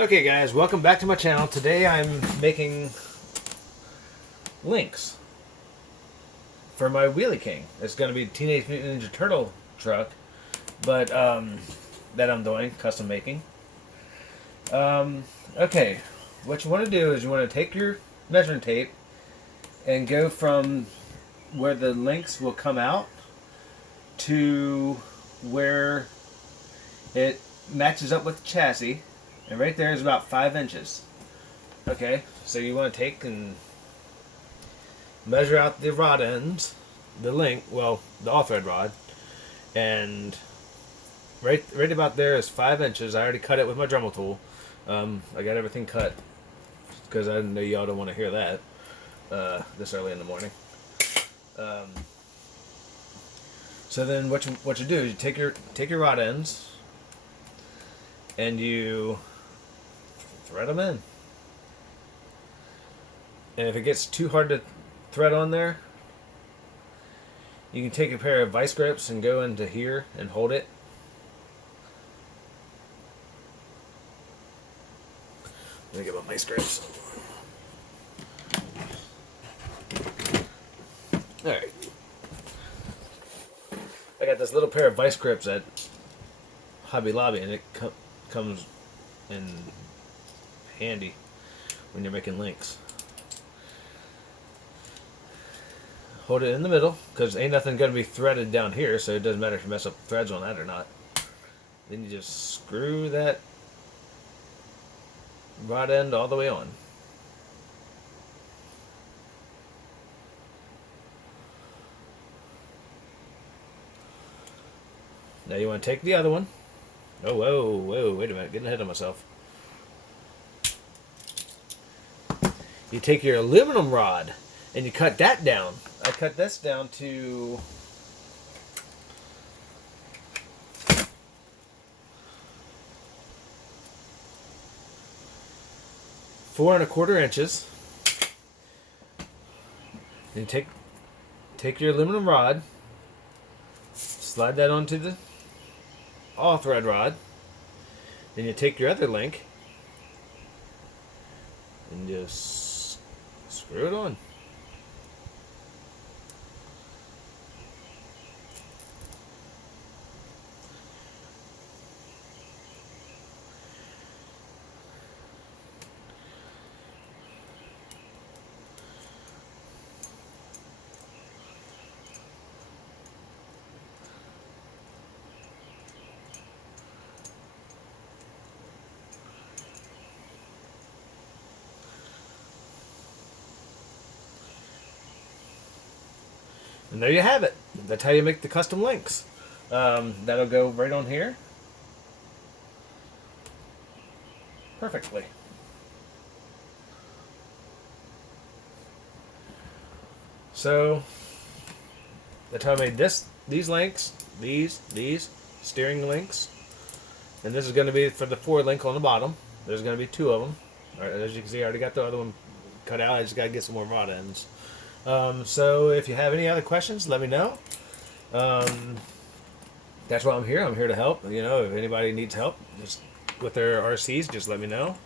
Okay guys, welcome back to my channel. Today I'm making links for my Wheelie King. It's going to be Teenage Mutant Ninja Turtle truck, but that I'm doing, custom making. Okay, what you want to do is you want to take your measuring tape and go from where the links will come out to where it matches up with the chassis. And right there is about 5 inches. Okay, so you want to take and measure out the rod ends, the length, well, the all-thread rod, and right about there is 5 inches. I already cut it with my Dremel tool. I got everything cut because I know y'all don't want to hear that this early in the morning. So then what you do is you take your rod ends and you thread them in. And if it gets too hard to thread on there, you can take a pair of vice grips and go into here and hold it. Let me get my vice grips. Alright. I got this little pair of vice grips at Hobby Lobby, and it comes in handy when you're making links. Hold it in the middle, because ain't nothing going to be threaded down here, so it doesn't matter if you mess up threads on that or not. Then you just screw that rod end all the way on. Now you want to take the other one. Oh, whoa, wait a minute, getting ahead of myself. You take your aluminum rod and you cut that down. I cut this down to 4 1/4 inches. And you take your aluminum rod, slide that onto the all thread rod. Then you take your other link and just screw it on. And there you have it. That's how you make the custom links. That'll go right on here. Perfectly. So, that's how I made these links, these steering links. And this is going to be for the 4 link on the bottom. There's going to be 2 of them. All right, as you can see, I already got the other one cut out. I just got to get some more rod ends. So if you have any other questions, let me know. That's why I'm here. I'm here to help. You know, if anybody needs help just with their RCs, just let me know.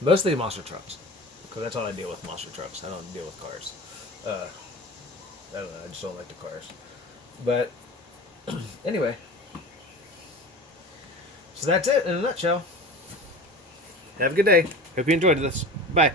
Mostly monster trucks, because that's all I deal with, monster trucks. I don't deal with cars. I don't know. I just don't like the cars. But anyway, so that's it in a nutshell. Have a good day. Hope you enjoyed this. Bye.